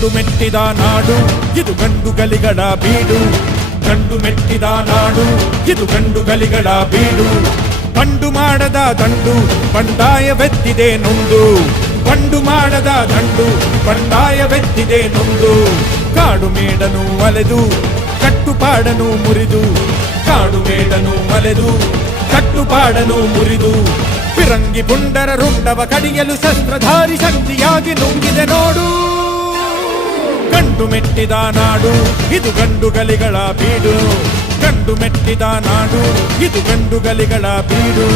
ಗಂಡು ಮೆಟ್ಟಿದ ನಾಡು ಇದು ಗಂಡು ಗಲಿಗಳ ಬೀಡು. ಗಂಡು ಮೆಟ್ಟಿದ ನಾಡು ಇದು ಗಂಡು ಗಲಿಗಳ ಬೀಡು. ಬಂಡು ಮಾಡದ ದಂಡು ಬಂಡಾಯವೆತ್ತಿದೆ ನೊಂದು. ಬಂಡು ಮಾಡದ ದಂಡು ಬಂಡಾಯವೆತ್ತಿದೆ ನೊಂದು. ಕಾಡು ಮೇಡನು ಅಲೆದು ಕಟ್ಟುಪಾಡನು ಮುರಿದು. ಕಾಡು ಮೇಡನು ಅಲೆದು ಕಟ್ಟುಪಾಡನು ಮುರಿದು. ಫಿರಂಗಿ ಪುಂಡರ ರುಂಡವ ಕಡಿಯಲು ಶಸ್ತ್ರಧಾರಿ ಶಕ್ತಿಯಾಗಿ ನುಂಗಿದೆ ನೋಡು. ಗಂಡು ಮೆಟ್ಟಿದ ನಾಡು ಇದು ಗಂಡು ಗಲಿಗಳ ಬೀಡು. ಗಂಡು ಮೆಟ್ಟಿದ ನಾಡು ಇದು ಗಂಡು ಗಲಿಗಳ ಬೀಡು.